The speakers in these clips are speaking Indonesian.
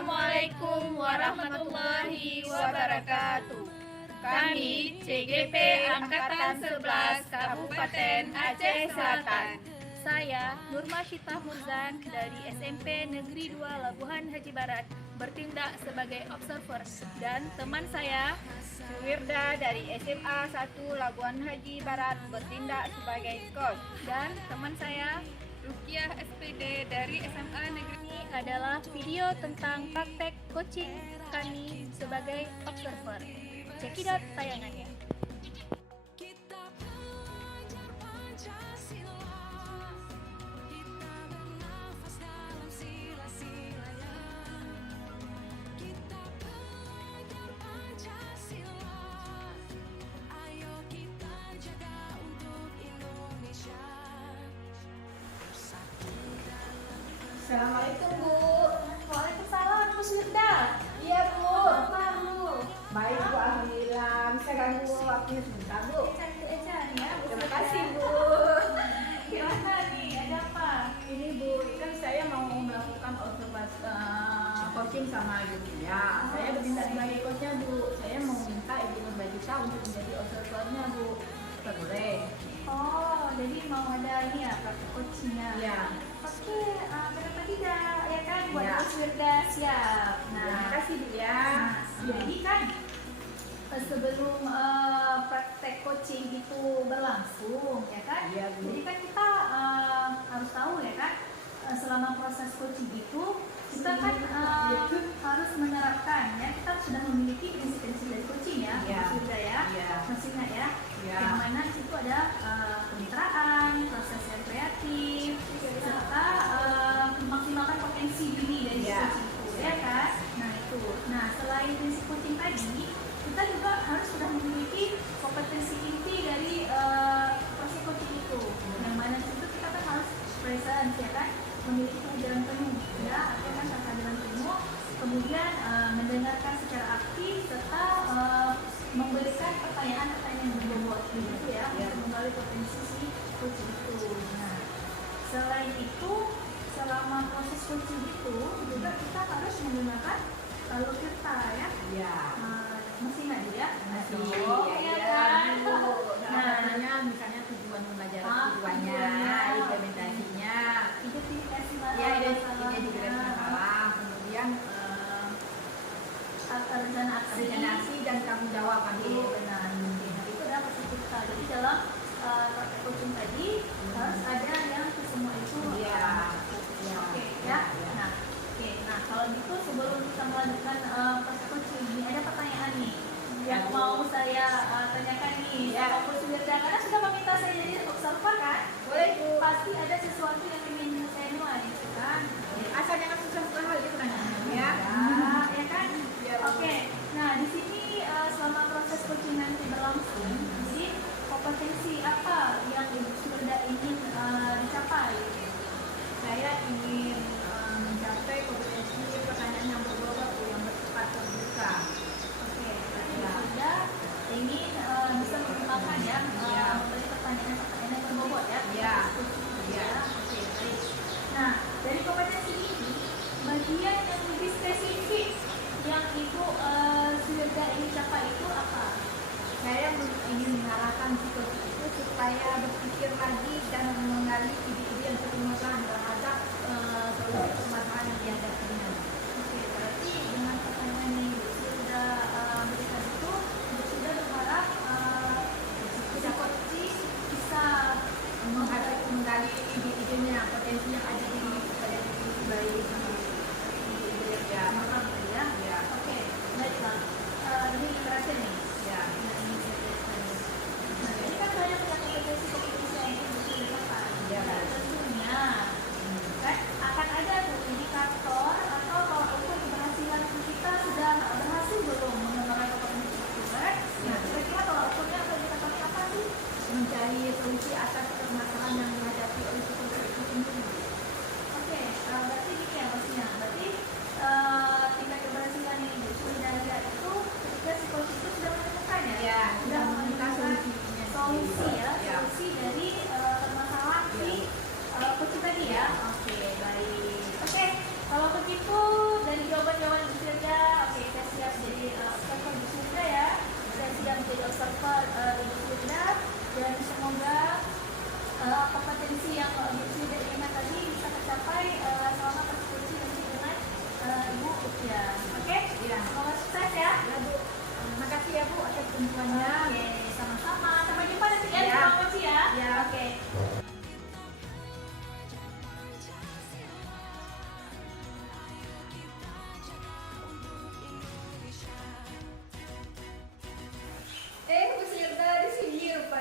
Assalamualaikum warahmatullahi wabarakatuh. Kami CGP Angkatan 11 Kabupaten Aceh Selatan. Saya Nurma Syitah Murzan dari SMP Negeri 2 Labuhan Haji Barat bertindak sebagai observer, dan teman saya Suwirda dari SMA 1 Labuhan Haji Barat bertindak sebagai coach, dan teman saya Rukiah SPD dari SMA Negeri. ini adalah video tentang praktek coaching kami sebagai observer. Cekidot tayangannya. Assalamualaikum Bu. Waalaikumsalam, Bu Suwirda. Iya Bu. Apa Bu? Baik Bu, alhamdulillah. Bisa ganggu waktunya sebentar Bu. Cantik aja ya, Bu. Terima kasih Bu. Gimana nih? Ada apa? Ini Bu, kan saya mau melakukan observasi coaching sama Ibu Tia. Saya bertindak sebagai coachnya Bu. Saya mau minta Ibu Nurbajita untuk menjadi observernya Bu. Apa boleh? Oh, jadi mau ada ini ya, praktek coachingnya. Iya. Oke, kenapa tidak? Ya kan, buat Ya. Bu Suwirda siap. Terima kasih Bu ya. Jadi kan sebelum praktek coaching itu berlangsung, ya kan? Iya, Bu. Jadi kan kita harus tahu ya kan, selama proses coaching itu kita kan harus menerapkan ya, kita sudah memiliki prinsip-prinsip dari coaching ya, Iya. Bu Suwirda ya, Iya. masih ingat ya? Iya. Yang mana di situ ada kemitraan, proses yang kreatif, serta memaksimalkan potensi diri dari Iya. coaching itu, ya kan? Nah itu. Nah selain prinsip coaching tadi, kita juga harus sudah memiliki kompetensi inti dari proses coaching itu. Yang mana di situ kita kan harus presence ya kan, memiliki kehadiran penuh, ya, atau kan kehadiran penuh. Kemudian mendengarkan secara aktif serta memberikan pertanyaan-pertanyaan yang berbobot gitu ya, untuk menggali potensi si coaching itu. Nah, selain itu, selama proses coaching itu juga kita harus menggunakan logika ya. Iya. Masih ingat ya? Masih. Oh, iya kan? Nah, namanya misalnya tujuan pembelajaran, tujuannya, tujuannya. implementasinya, Identifikasi ya masalah, identifikasi masalah, kemudian rencana aksi, regenerasi dan tanggung jawab kan Bu. benar. Nah, itu adalah proses kita. Jadi dalam praktek coaching tadi harus ada yang semua itu. Iya. Iya. Oke ya. Nah, oke. Nah, kalau gitu sebelum kita melanjutkan proses coaching ini ada pertanyaan nih yang mau saya tanyakan nih. Ya. Pak Suwirda, karena sudah meminta saya jadi observer kan? Boleh Bu. Pasti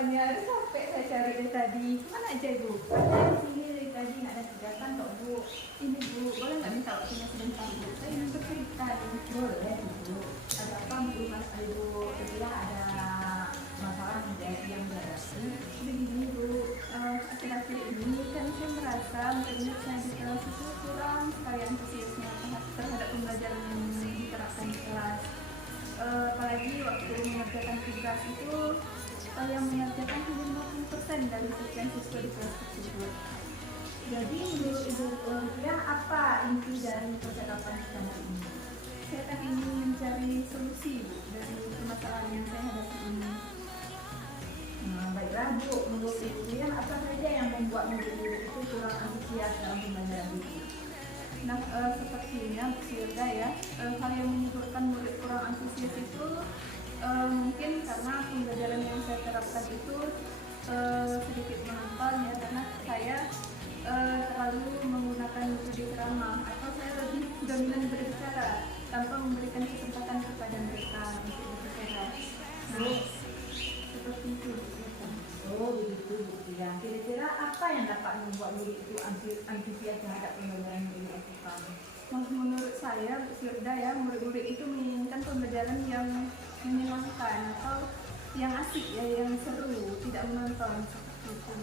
jawabannya. Aduh, capek saya cari dari tadi. Mana aja Ibu? Ada di sini dari tadi nggak ada kegiatan kok Bu. Ini Bu, boleh nggak minta waktunya sebentar Bu? Saya ingin bercerita nih. Boleh Bu. Ada apa Bu Mas Ibu? Ketika ada masalah yang berarti. Begini Bu, akhir-akhir ini kan saya merasa murid saya di kelas itu kurang sekali antusiasnya terhadap pembelajaran yang diterapkan di kelas. Apalagi waktu mengerjakan tugas itu yang mengerjakan hanya 50% dari sekian siswa di kelas tersebut. Jadi menurut Ibu kira apa inti dari percakapan kita hari ini? Saya kan ingin mencari solusi Bu, dari permasalahan yang saya hadapi ini. Baiklah Bu, menurut Ibu kira apa saja yang membuat murid-murid itu kurang antusias dalam pembelajaran itu? Nah, sepertinya Bu Firda ya, hal yang menyebabkan murid kurang antusias itu mungkin karena pembelajaran yang saya terapkan itu sedikit menonton ya, karena saya terlalu menggunakan metode ceramah atau saya lebih dominan berbicara tanpa memberikan kesempatan kepada mereka untuk berbicara. Nah, seperti itu. Oh begitu Bu Tia. Kira-kira apa yang dapat membuat murid itu antusias terhadap pembelajaran yang dilakukan? Menurut saya, Bu Firda ya, murid-murid itu menginginkan pembelajaran yang menyenangkan atau yang asik ya, yang seru, tidak menonton seperti itu.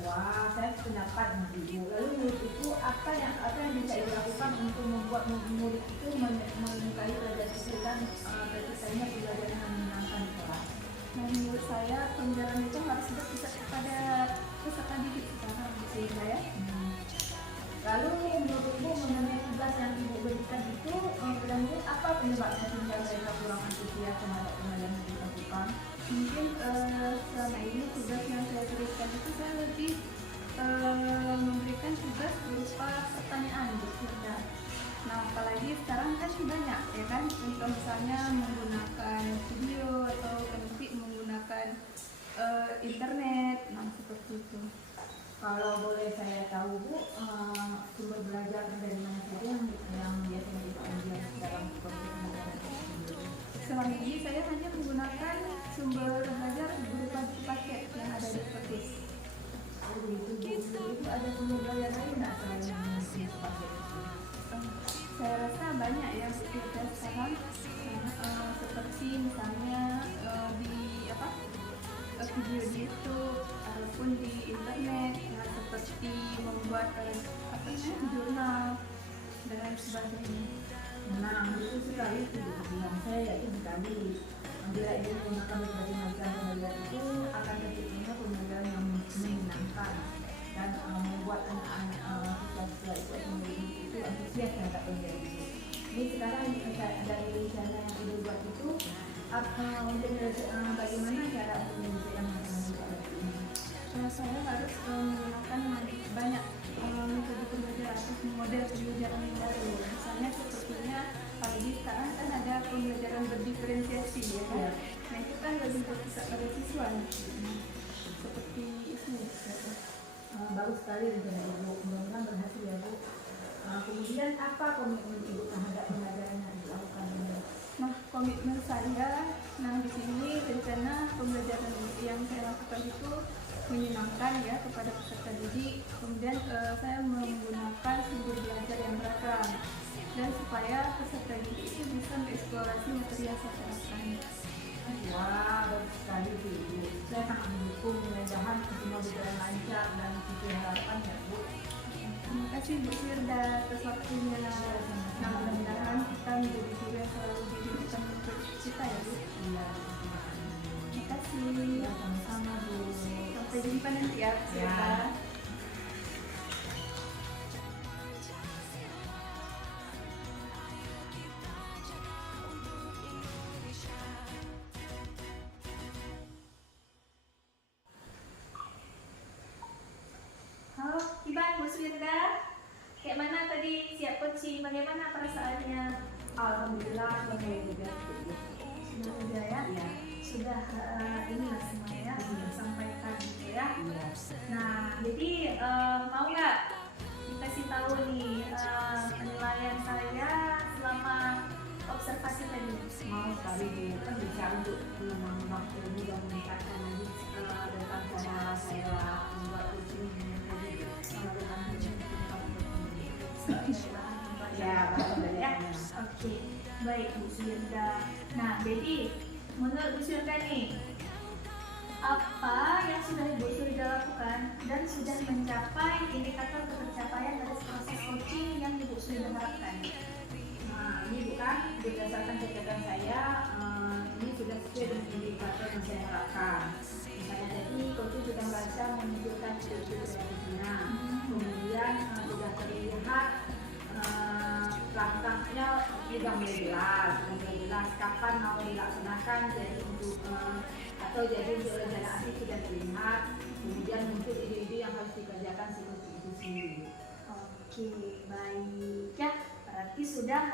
Wah, saya pendapat Ibu. Lalu menurut Ibu apa yang bisa dilakukan untuk membuat murid itu menyukai pelajaran itu dan terciptanya pembelajaran yang menyenangkan di kelas? Nah, menurut saya pembelajaran itu harus berpusat kepada peserta didik secara Bu Firda ya. Lalu menurut Ibu mengenai tugas yang Ibu berikan itu kira-kira apa penyebabnya sehingga mereka kurang antusias terhadap pembelajaran yang dilakukan? Mungkin selama ini tugas yang saya berikan itu saya lebih memberikan tugas berupa pertanyaan Bu Firda. Nah, apalagi sekarang kan banyak ya kan, contoh misalnya menggunakan video atau nanti menggunakan internet, nah seperti itu. Kalau boleh saya tahu Bu, sumber belajar dari mana saja yang biasanya diambil dalam proses pembelajaran tersebut? Selama ini saya hanya menggunakan sumber belajar berupa buku paket yang ada di perpus. Oh begitu Bu, itu ada sumber belajar lain nggak selain yang paket itu? Saya rasa banyak ya kita sekarang, seperti misalnya di video di YouTube ataupun di internet, seperti membuat jurnal dan lain sebagainya. Nah, itu sekali itu bilang saya itu tadi bila ingin menggunakan berbagai macam pembelajaran itu akan terciptanya pembelajaran yang menyenangkan dan membuat anak-anak siswa-siswa itu antusias terhadap pembelajaran itu. Ini sekarang dari rencana yang Ibu buat itu untuk bagaimana cara untuk menyelesaikan masalah ini? Saya harus menggunakan banyak metode pembelajaran atau model pembelajaran yang baru. Misalnya sepertinya apalagi sekarang kan ada pembelajaran berdiferensiasi ya kan? Ya. Nah itu kan lebih berpusat pada siswa. Seperti itu. Bagus sekali rencana Ibu, mudah-mudahan berhasil ya Bu. Kemudian apa komitmen Ibu terhadap pembelajaran yang dilakukan ini? Nah, komitmen saya, di sini rencana pembelajaran yang saya lakukan itu menyenangkan ya kepada peserta didik. Kemudian saya menggunakan sumber belajar yang beragam dan supaya peserta didik itu bisa mengeksplorasi materi yang saya terapkan. Wah, bagus sekali Bu. Saya sangat mendukung, mudah-mudahan semua berjalan lancar dan sesuai harapan ya Bu. Terima kasih Bu Firda atas waktunya. Nah, mudah-mudahan kita menjadi guru yang selalu diberikan untuk kita ya Bu. Iya. Terima kasih. Ya, sama-sama Bu. Sampai jumpa nanti ya Bu Firda. Ya. Halo, Iban, Bu Firda. Kayak mana tadi siap coaching? Bagaimana perasaannya? Alhamdulillah semuanya juga. Sudah mudah ya? Iya. Sudah inilah semuanya disampaikan gitu ya. Iya. Nah, jadi mau nggak dikasih tahu nih penilaian saya selama observasi tadi? Mau sekali Bu, kan bisa untuk menambah ilmu dan meningkatkan lagi Ya, bahan ya. pembelajarannya. Oke, baik Bu Suyenda. Nah, jadi menurut Bu Suyenda nih, apa yang sudah Bu Suyenda lakukan dan sudah mencapai indikator ketercapaian dari proses coaching yang Bu Suyenda harapkan? Nah, ini bukan berdasarkan catatan saya, ini sudah sesuai dengan indikator yang saya harapkan. Misalnya tadi, coach sudah merasa menunjukkan ciri-ciri kreatifnya, kemudian sudah terlihat langkahnya sudah mulai jelas kapan mau dilaksanakan, jadi untuk atau jadi rencana aksi sudah terlihat, kemudian muncul ide-ide yang harus dikerjakan si coach itu sendiri. Oke, baik ya. Berarti sudah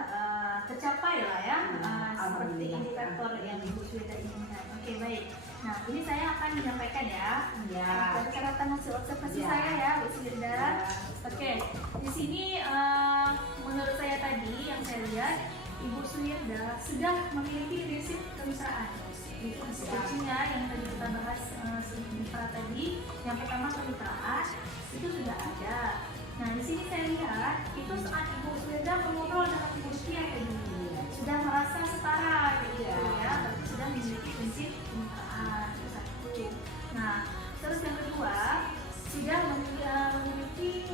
tercapai lah ya, seperti Alhamdulillah. indikator yang Ibu sudah inginkan. Oke, baik. Nah, ini saya akan menyampaikan ya. Ya. Dari catatan hasil observasi Ya. saya ya, Bu Sudirda. Ya. Oke, di sini menurut saya tadi yang saya lihat, Ibu Suyenda sudah memiliki prinsip kemitraan. Itu hasil coachingnya yang tadi kita bahas sebentar tadi. Yang pertama kemitraan itu sudah ada. Nah, di sini saya lihat itu saat Ibu Suyenda mengobrol dengan Ibu Tia tadi sudah merasa setara gitu ya, berarti sudah memiliki prinsip kemitraan. Itu satu. Nah, terus yang kedua sudah memiliki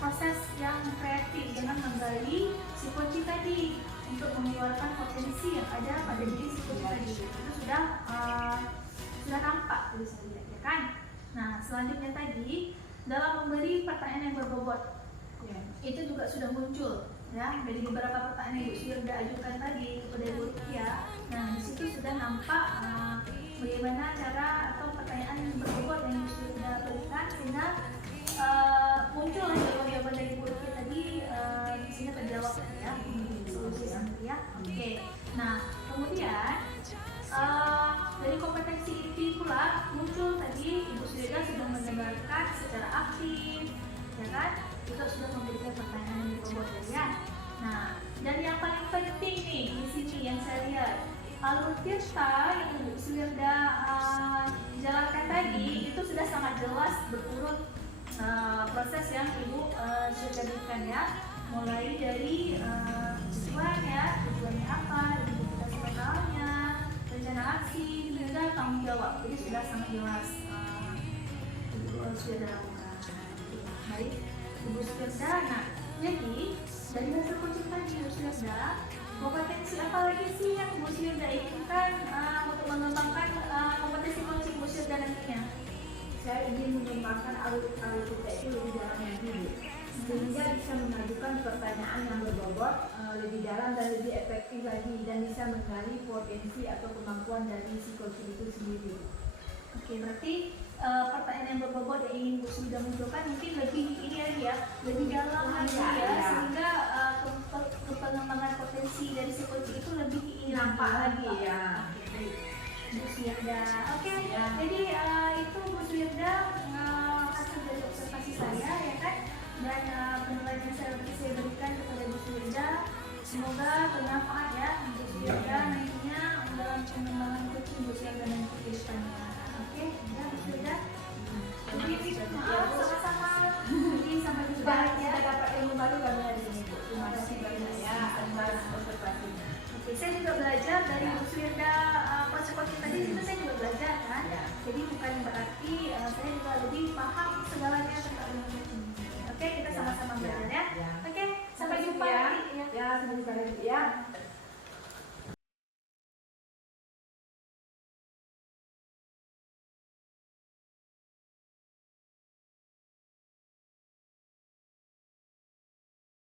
proses yang kreatif dengan menggali si coaching tadi untuk mengeluarkan potensi yang ada pada diri si coaching tadi. Itu sudah nampak tulis saya lihat ya kan. Nah, selanjutnya tadi dalam memberi pertanyaan yang berbobot ya, itu juga sudah muncul ya dari beberapa pertanyaan yang Ibu Suyenda ajukan tadi kepada Ibu Tia. Nah, di situ sudah nampak bagaimana cara atau pertanyaan yang berbobot yang Ibu Suyenda berikan sehingga muncul jawaban-jawaban dari Ibu Tia tadi di sini terjawab ya, solusi sendiri ya. Oke. Nah, kemudian dari kompetensi itu pula muncul tadi Ibu Suyenda sudah mendengarkan secara aktif, ya kan? Kita sudah memberikan pertanyaan yang berbobot ya. Nah, dan yang paling penting nih di sini yang saya lihat alur tirta yang Ibu Suyenda jalankan tadi itu sudah sangat jelas berurut proses yang Ibu Suyenda berikan ya, mulai dari tujuannya apa, identitas totalnya, rencana aksi hingga tanggung jawab. Jadi sudah sangat jelas Ibu Suyenda lakukan. Baik, Ibu Suyenda. Nah, jadi dari hasil coaching tadi Ibu Suyenda, kompetensi apa lagi sih yang Ibu Suyenda inginkan untuk mengembangkan kompetensi coaching Ibu Suyenda nantinya? Saya ingin mengembangkan alur kita itu lebih dalam lagi, sehingga bisa mengajukan pertanyaan yang berbobot lebih dalam dan lebih efektif lagi, dan bisa menggali potensi atau kemampuan dari si coaching itu sendiri. Oke, berarti pertanyaan yang berbobot yang ingin Bu Suyenda munculkan mungkin lebih ini lagi ya, lebih dalam lagi ya, sehingga pengembangan potensi dari si coaching itu lebih Nampak lagi ya. Oke, baik. Bu Suyenda. Oke, jadi itu Bu Suyenda hasil dari observasi saya ya kan, dan penilaian yang saya berikan kepada Bu Suyenda semoga bermanfaat ya Bu Suyenda nantinya dalam pengembangan coaching Bu Suyenda nanti ke depannya. Oke, ya Bu Suyenda. Jadi maaf